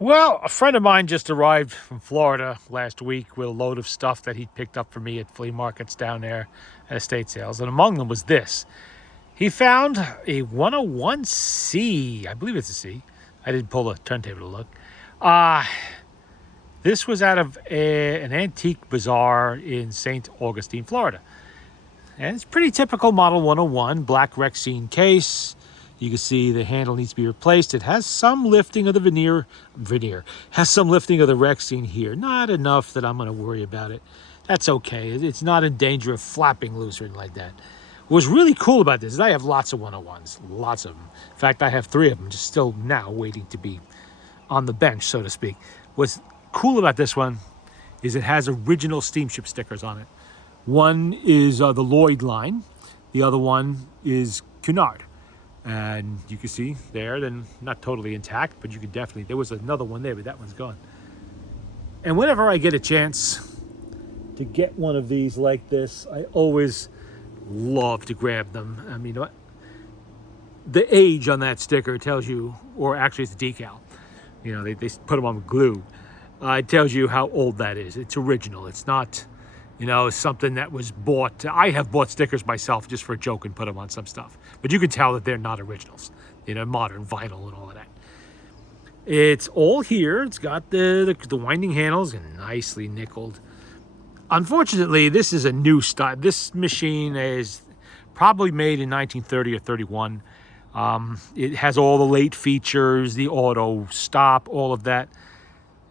Well, a friend of mine just arrived from Florida last week with a load of stuff that he picked up for me at flea markets down there at estate sales. And among them was this. He found a 101C. I believe it's a C. I didn't pull the turntable to look. This was out of an antique bazaar in St. Augustine, Florida. And it's pretty typical Model 101, black Rexine case. You can see the handle needs to be replaced. It has some lifting of the veneer, has some lifting of the Rexine here. Not enough that I'm going to worry about it. That's okay. It's not in danger of flapping loose or anything like that. What's really cool about this is I have lots of 101s, lots of them. In fact, I have 3 of them just still now waiting to be on the bench, so to speak. What's cool about this one is it has original steamship stickers on it. One is the Lloyd line. The other one is Cunard. And you can see there, they're not totally intact, but you can definitely, there was another one there, but that one's gone. And whenever I get a chance to get one of these like this, I always love to grab them. I mean, the age on that sticker tells you, or actually it's a decal. You know, they put them on with glue. It tells you how old that is. It's original. It's not, you know, something that was bought. I have bought stickers myself just for a joke and put them on some stuff. But you can tell that they're not originals. You know, modern vinyl and all of that. It's all here. It's got the winding handles and nicely nickeled. Unfortunately, this is a new style. This machine is probably made in 1930 or 31. It has all the late features, the auto stop, all of that.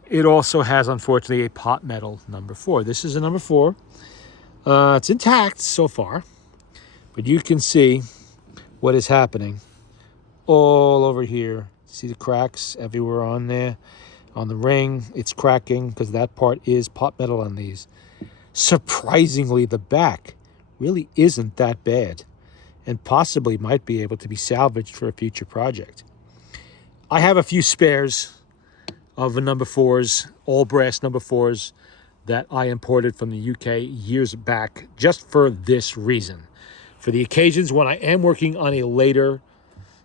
It also has, unfortunately, a pot metal number 4. This is a number 4. It's intact so far, but you can see what is happening all over here. See the cracks everywhere on there, on the ring. It's cracking because that part is pot metal on these. Surprisingly, the back really isn't that bad and possibly might be able to be salvaged for a future project. I have a few spares of the number 4s, all brass number 4s that I imported from the UK years back just for this reason. For the occasions when I am working on a later,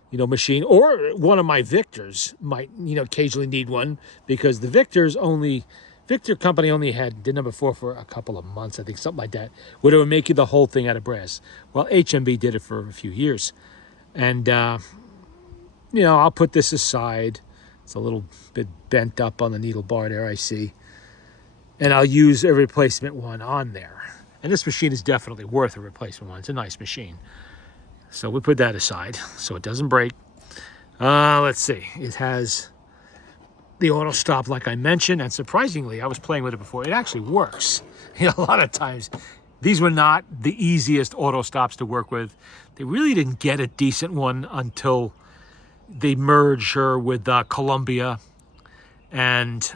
you know, machine, or one of my Victors might, you know, occasionally need one, because the Victor company only had the number 4 for a couple of months, I think, something like that, where they were making the whole thing out of brass. Well, HMV did it for a few years. And, you know, I'll put this aside. It's a little bit bent up on the needle bar there, I see. And I'll use a replacement one on there. And this machine is definitely worth a replacement one. It's a nice machine. So we put that aside so it doesn't break. Let's see. It has the auto stop, like I mentioned. And surprisingly, I was playing with it before. It actually works. You know, a lot of times, these were not the easiest auto stops to work with. They really didn't get a decent one until they merged her with Columbia, and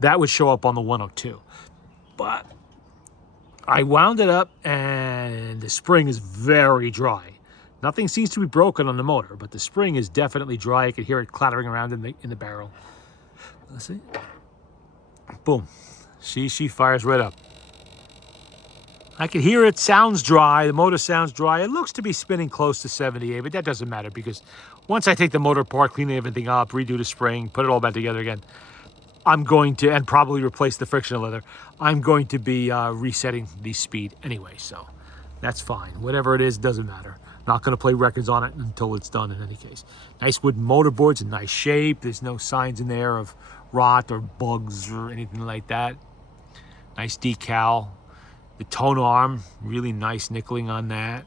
that would show up on the 102. But I wound it up, and the spring is very dry. Nothing seems to be broken on the motor, but the spring is definitely dry. I could hear it clattering around in the barrel. Let's see. Boom. She fires right up. I can hear it. Sounds dry. The motor sounds dry. It looks to be spinning close to 78, but that doesn't matter because once I take the motor apart, clean everything up, redo the spring, put it all back together again, I'm going to, and probably replace the friction leather, I'm going to be resetting the speed anyway, so that's fine. Whatever it is, doesn't matter. Not going to play records on it until it's done in any case. Nice wooden motor boards in nice shape. There's no signs in there of rot or bugs or anything like that. Nice decal. The tone arm, really nice nickeling on that.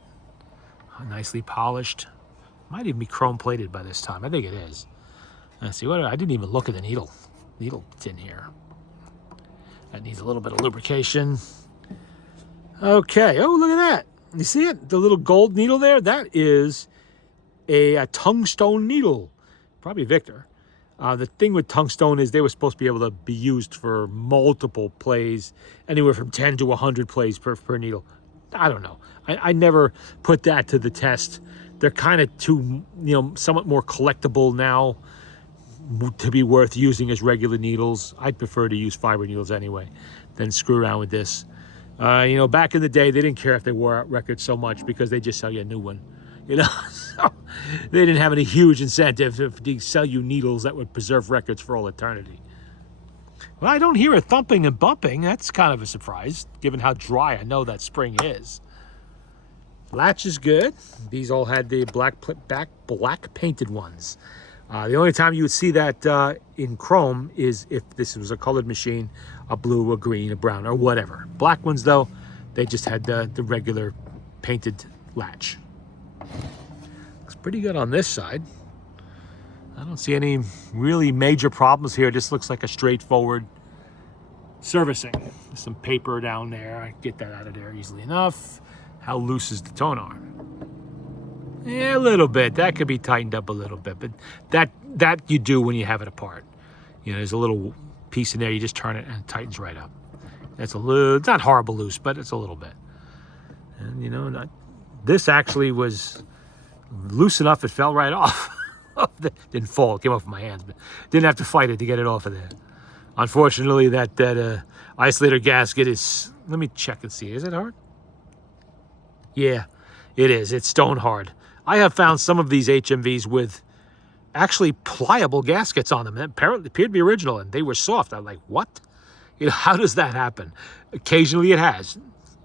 Nicely polished. Might even be chrome plated by this time. I think it is. Let's see, I didn't even look at the needle. Needle in here. That needs a little bit of lubrication. Okay, oh, look at that. You see it? The little gold needle there? That is a tungstone needle. Probably Victor. The thing with tungstone is they were supposed to be able to be used for multiple plays, anywhere from 10 to 100 plays per needle. I don't know. I never put that to the test. They're kind of too, you know, somewhat more collectible now to be worth using as regular needles. I'd prefer to use fiber needles anyway than screw around with this. You know, back in the day, they didn't care if they wore out records so much because they just sell you a new one. You know, so They didn't have any huge incentive to sell you needles that would preserve records for all eternity. Well, I don't hear it thumping and bumping. That's kind of a surprise, given how dry I know that spring is. Latch is good. These all had the black painted ones. The only time you would see that in chrome is if this was a colored machine, a blue, a green, a brown, or whatever. Black ones, though, they just had the regular painted latch. Looks pretty good on this side. I don't see any really major problems here. This looks like a straightforward servicing. There's some paper down there. I can get that out of there easily enough. How loose is the tone arm? Yeah, a little bit. That could be tightened up a little bit, but that you do when you have it apart. You know, there's a little piece in there. You just turn it and it tightens right up. That's a little, it's not horrible loose, but it's a little bit. And you know, this actually was loose enough it fell right off. Didn't fall, it came off my hands, but didn't have to fight it to get it off of there. Unfortunately, that isolator gasket is, let me check and see, is it hard? Yeah, it is. It's stone hard. I have found some of these HMVs with actually pliable gaskets on them. That apparently appeared to be original, and they were soft. I'm like, what? You know, how does that happen? Occasionally it has.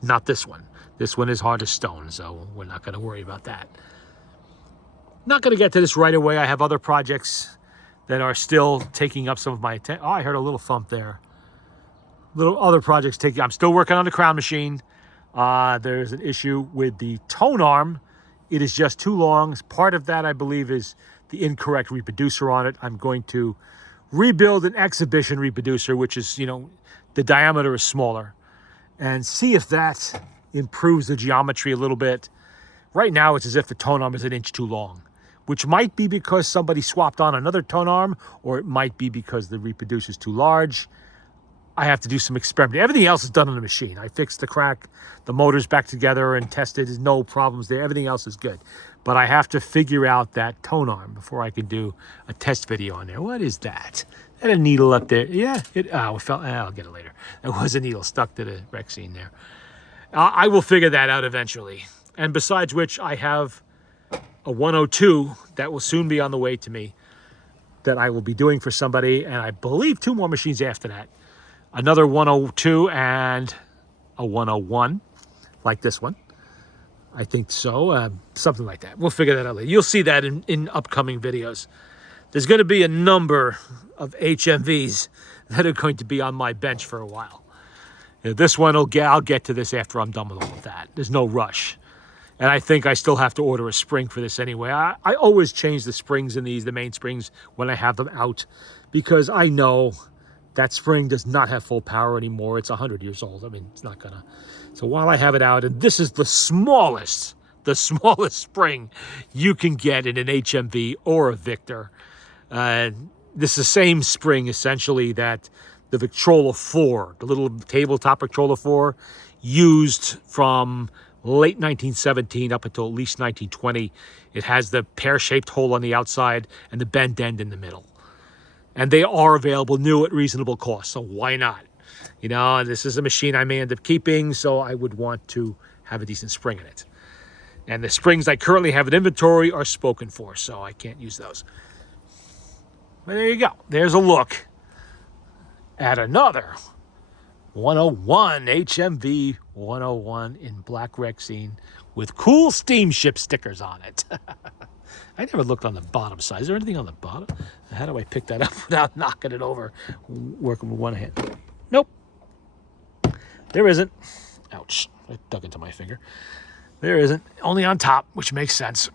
Not this one. This one is hard as stone, so we're not going to worry about that. Not going to get to this right away. I have other projects that are still taking up some of my attention. Oh, I heard a little thump there. Little other projects taking. I'm still working on the crown machine. There's an issue with the tone arm. It is just too long. Part of that, I believe, is the incorrect reproducer on it. I'm going to rebuild an exhibition reproducer, which is, you know, the diameter is smaller, and see if that improves the geometry a little bit. Right now, it's as if the tone arm is an inch too long, which might be because somebody swapped on another tone arm, or it might be because the reproducer is too large. I have to do some experimenting. Everything else is done on the machine. I fixed the crack, the motor's back together and tested. There's no problems there. Everything else is good. But I have to figure out that tone arm before I can do a test video on there. What is that? Is that a needle up there? Yeah, it fell. I'll get it later. There was a needle stuck to the Rexine there. I will figure that out eventually. And besides which, I have a 102 that will soon be on the way to me that I will be doing for somebody. And I believe 2 more machines after that. Another 102 and a 101, like this one. I think so, something like that. We'll figure that out later. You'll see that in upcoming videos. There's going to be a number of HMVs that are going to be on my bench for a while. You know, this one, I'll get to this after I'm done with all of that. There's no rush. And I think I still have to order a spring for this anyway. I always change the springs in these, the main springs, when I have them out, because I know that spring does not have full power anymore. It's 100 years old. I mean, it's not gonna. So while I have it out, and this is the smallest spring you can get in an HMV or a Victor. This is the same spring, essentially, that the Victrola 4, the little tabletop Victrola 4, used from late 1917 up until at least 1920. It has the pear-shaped hole on the outside and the bent end in the middle. And they are available new at reasonable cost, so why not? You know, this is a machine I may end up keeping, so I would want to have a decent spring in it. And the springs I currently have in inventory are spoken for, so I can't use those. But there you go. There's a look at another 101, HMV 101 in black Rexine with cool steamship stickers on it. I never looked on the bottom side. Is there anything on the bottom? How do I pick that up without knocking it over, working with one hand? Nope. There isn't. Ouch. I dug into my finger. There isn't. Only on top, which makes sense.